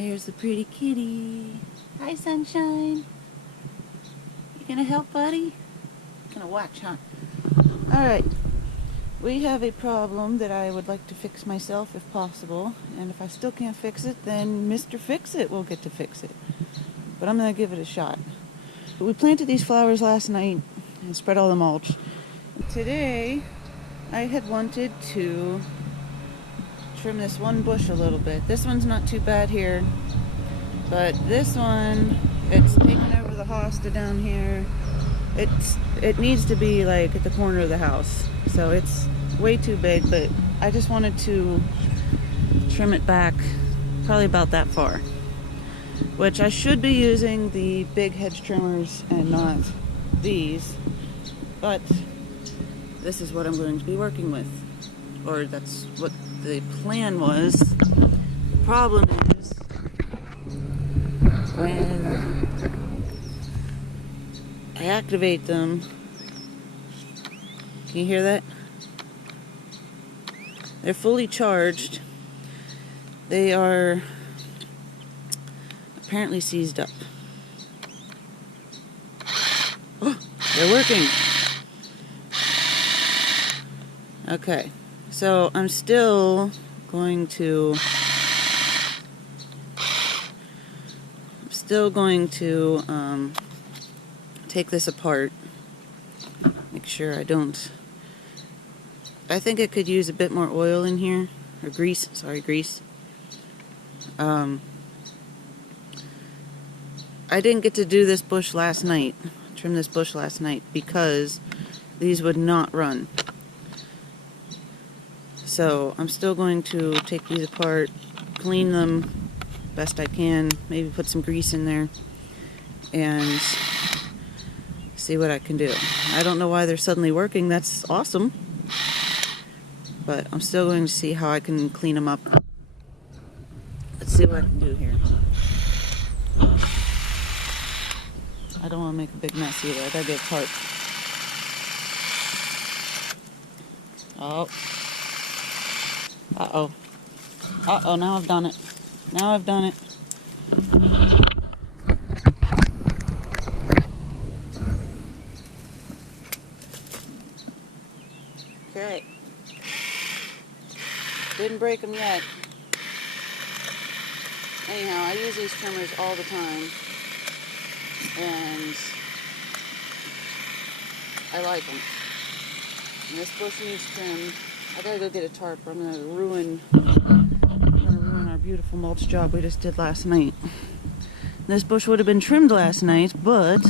There's the pretty kitty. Hi, Sunshine. You gonna help, buddy? Gonna watch, huh? Alright. We have a problem that I would like to fix myself if possible. And if I still can't fix it, then Mr. Fix-It will get to fix it. But I'm gonna give it a shot. We planted these flowers last night and spread all the mulch. Today, I had wanted to trim this one bush a little bit. This one's not too bad here, but this one, it's taken over the hosta down here. It needs to be like at the corner of the house, so it's way too big, but I just wanted to trim it back probably about that far, which I should be using the big hedge trimmers and not these, but this is what I'm going to be working with, or that's what the plan was. The problem is when I activate them, can you hear that? They're fully charged. They are apparently seized up. Oh, they're working. Okay, so I'm still going to take this apart, make sure I don't. I think it could use a bit more oil in here, or grease. Sorry, grease. I didn't get to do this bush last night, trim this bush last night, because these would not run. So I'm still going to take these apart, clean them best I can, maybe put some grease in there, and see what I can do. I don't know why they're suddenly working. That's awesome. But I'm still going to see how I can clean them up. Let's see what I can do here. I don't want to make a big mess either. I gotta get a tarp. Oh. Uh-oh. Uh-oh, now I've done it. Now I've done it. Okay. Didn't break them yet. Anyhow, I use these trimmers all the time. And I like them. And this bush needs trimmed. I gotta go get a tarp or I'm gonna ruin our beautiful mulch job we just did last night. This bush would have been trimmed last night, but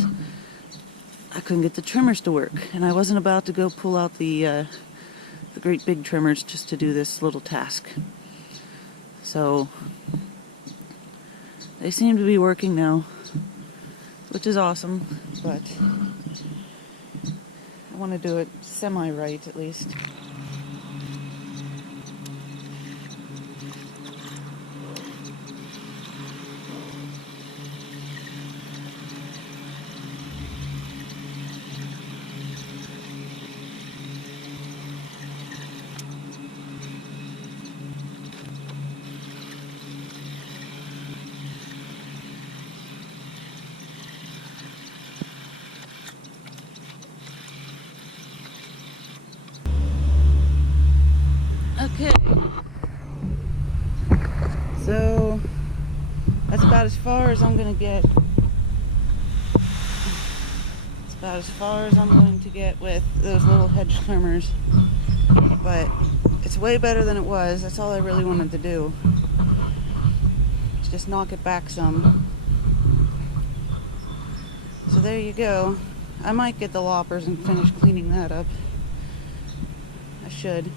I couldn't get the trimmers to work, and I wasn't about to go pull out the great big trimmers just to do this little task. So they seem to be working now, which is awesome, but I want to do it semi-right at least. Okay, so that's about as far as I'm going to get. It's about as far as I'm going to get with those little hedge trimmers, but it's way better than it was. That's all I really wanted to do. Just knock it back some. So there you go. I might get the loppers and finish cleaning that up. I should.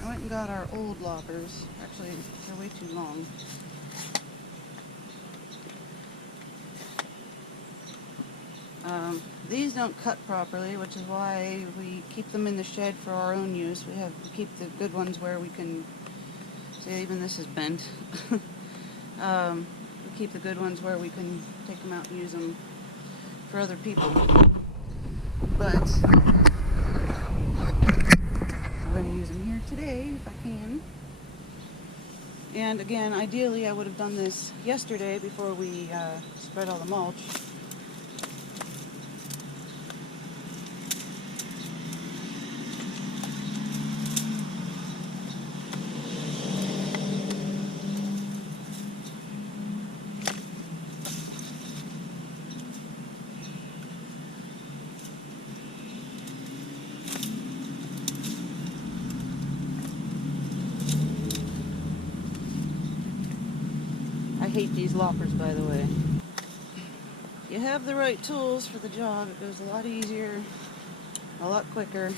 I went and got our old loppers. Actually, they're way too long. These don't cut properly, which is why we keep them in the shed for our own use. We keep the good ones where we can, see, even this is bent. We keep the good ones where we can take them out and use them for other people. But I'm going to use them here today if I can. And again, ideally I would have done this yesterday before we spread all the mulch. I hate these loppers, by the way. You have the right tools for the job, it goes a lot easier, a lot quicker.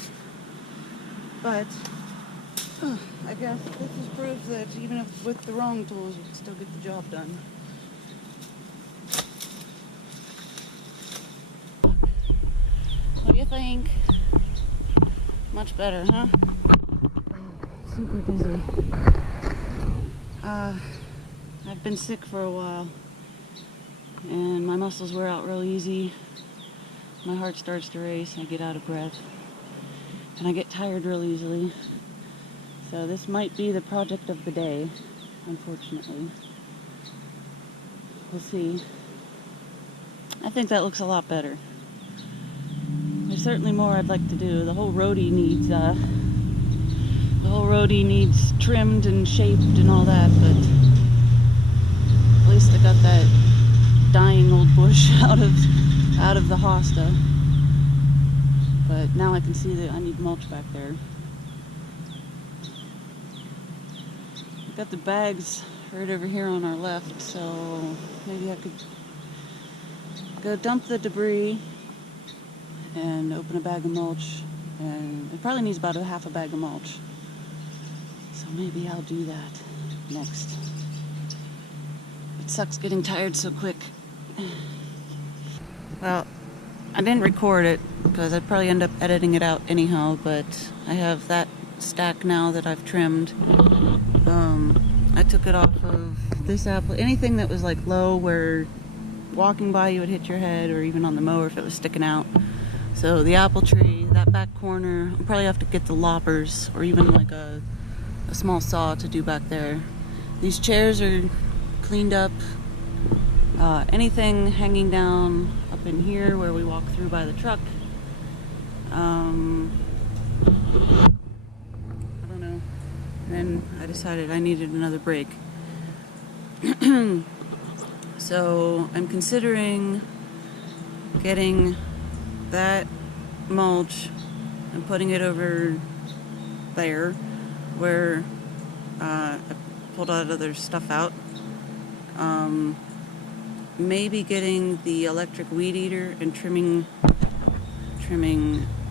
But I guess this is proof that even if with the wrong tools, you can still get the job done. What do you think? Much better, huh? Super busy. I've been sick for a while, and my muscles wear out real easy. My heart starts to race, I get out of breath, and I get tired real easily. So this might be the project of the day, unfortunately. We'll see. I think that looks a lot better. There's certainly more I'd like to do. The whole roadie needs trimmed and shaped and all that, but at least I got that dying old bush out of the hosta. But now I can see that I need mulch back there. I've got the bags right over here on our left, so maybe I could go dump the debris and open a bag of mulch. And it probably needs about a half a bag of mulch. So maybe I'll do that next. It sucks getting tired so quick. Well, I didn't record it because I'd probably end up editing it out anyhow, but I have that stack now that I've trimmed. I took it off of this apple. Anything that was like low where walking by you would hit your head, or even on the mower if it was sticking out. So the apple tree, that back corner, I'll probably have to get the loppers or even like a small saw to do back there. These chairs are cleaned up. Anything hanging down up in here where we walk through by the truck. I don't know. And then I decided I needed another break. So I'm considering getting that mulch and putting it over there where I pulled all other stuff out. Maybe getting the electric weed eater and trimming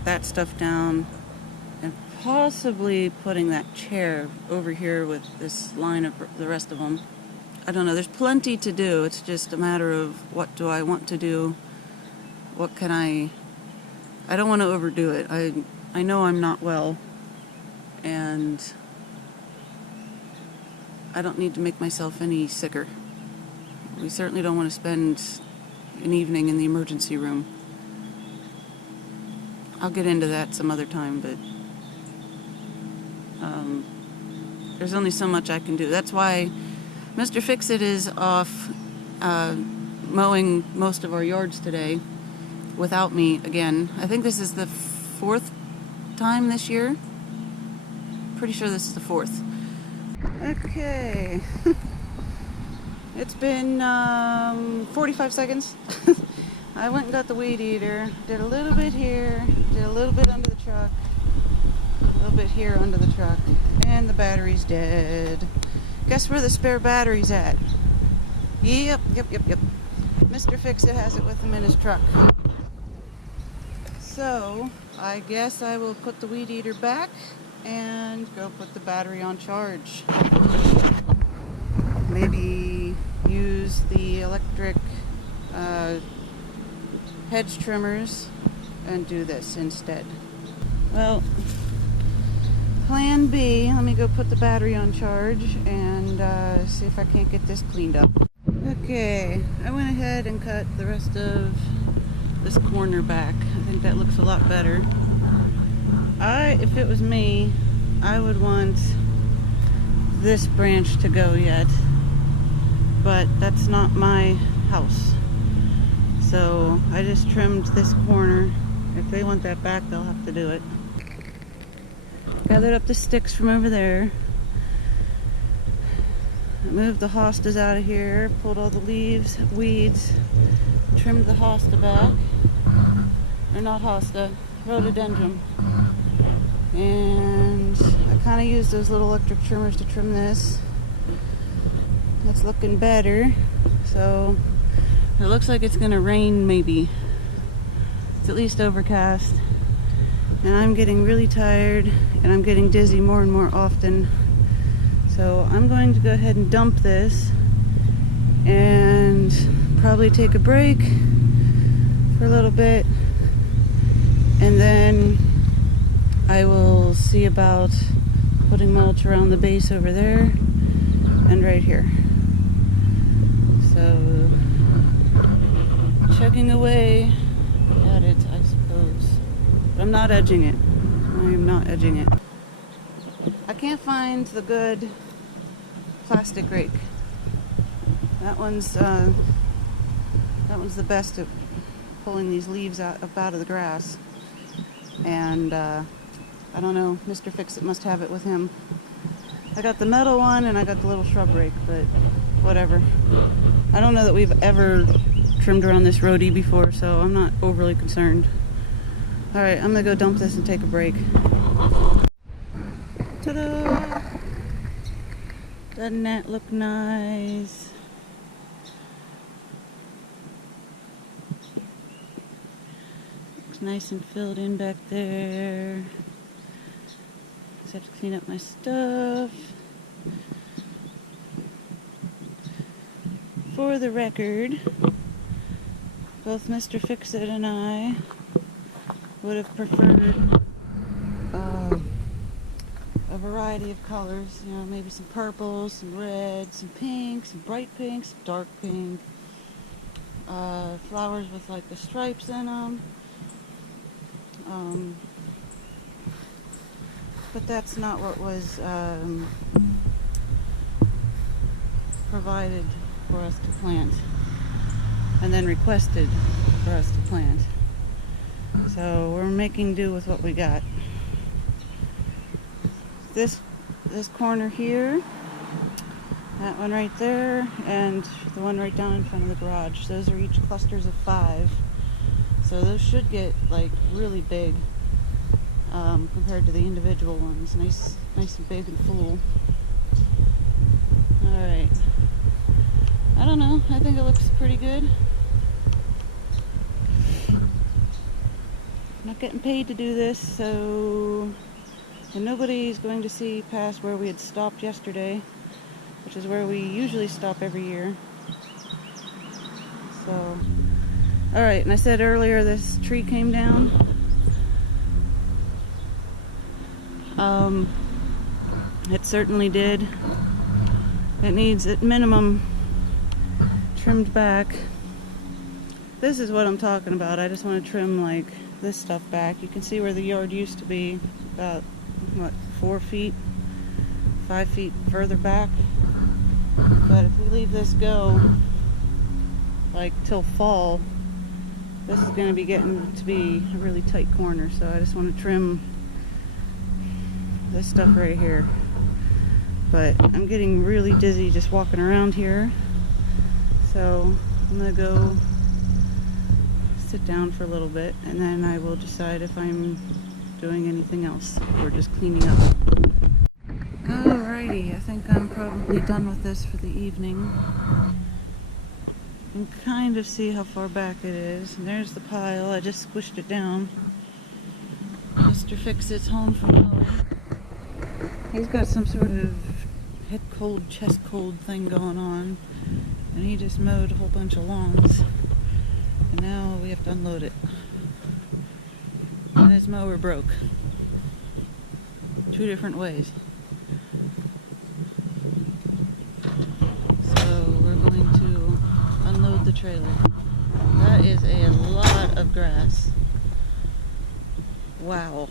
that stuff down, and possibly putting that chair over here with this line of the rest of them. I don't know, there's plenty to do. It's just a matter of what do I want to do, what can I don't want to overdo it. I know I'm not well, and I don't need to make myself any sicker. We certainly don't want to spend an evening in the emergency room. I'll get into that some other time, but there's only so much I can do. That's why Mr. Fix-It is off mowing most of our yards today without me again. I think this is the 4th time this year. Pretty sure this is the 4th. Okay. It's been 45 seconds. I went and got the weed eater, did a little bit here, did a little bit under the truck, a little bit here under the truck, and the battery's dead. Guess where the spare battery's at? Yep. Mr. Fix-It has it with him in his truck. So, I guess I will put the weed eater back and go put the battery on charge. Maybe use the electric hedge trimmers and do this instead. Well, plan B, let me go put the battery on charge and see if I can't get this cleaned up. Okay, I went ahead and cut the rest of this corner back. I think that looks a lot better. If it was me, I would want this branch to go yet, but that's not my house. So I just trimmed this corner. If they want that back, they'll have to do it. Gathered up the sticks from over there. I moved the hostas out of here, pulled all the leaves, weeds, trimmed the hosta back. Or not hosta, rhododendron. And I kind of used those little electric trimmers to trim this. That's looking better. So it looks like it's gonna rain maybe. It's at least overcast. And I'm getting really tired and I'm getting dizzy more and more often. So I'm going to go ahead and dump this and probably take a break for a little bit, and then I will see about putting mulch around the base over there and right here. So chugging away at it, I suppose. But I'm not edging it. I am not edging it. I can't find the good plastic rake. That one's the best at pulling these leaves out of the grass. And I don't know, Mr. Fix-It must have it with him. I got the metal one and I got the little shrub rake, but whatever. I don't know that we've ever trimmed around this roadie before, so I'm not overly concerned. Alright, I'm gonna go dump this and take a break. Ta-da! Doesn't that look nice? Looks nice and filled in back there. Just have to clean up my stuff. For the record, both Mr. Fix-It and I would have preferred a variety of colors, you know, maybe some purples, some reds, some pinks, some bright pinks, some dark pink, flowers with like the stripes in them. But that's not what was provided for us to plant and then requested for us to plant. So we're making do with what we got. This corner here, that one right there, and the one right down in front of the garage. Those are each clusters of 5. So those should get like really big compared to the individual ones. Nice and big and full. Alright. I don't know. I think it looks pretty good. I'm not getting paid to do this, so... And nobody's going to see past where we had stopped yesterday, which is where we usually stop every year. So, alright, and I said earlier this tree came down. It certainly did. It needs, at minimum, trimmed back. This is what I'm talking about. I just want to trim like this stuff back. You can see where the yard used to be, about what, 4 feet, 5 feet further back. But if we leave this go like till fall, this is going to be getting to be a really tight corner. So I just want to trim this stuff right here. But I'm getting really dizzy just walking around here, so I'm gonna go sit down for a little bit and then I will decide if I'm doing anything else or just cleaning up. Alrighty, I think I'm probably done with this for the evening. You can kind of see how far back it is. And there's the pile. I just squished it down. Mr. Fix-It's home from home. He's got some sort of head cold, chest cold thing going on. And he just mowed a whole bunch of lawns. And now we have to unload it. And his mower broke. 2 different ways. So we're going to unload the trailer. That is a lot of grass. Wow.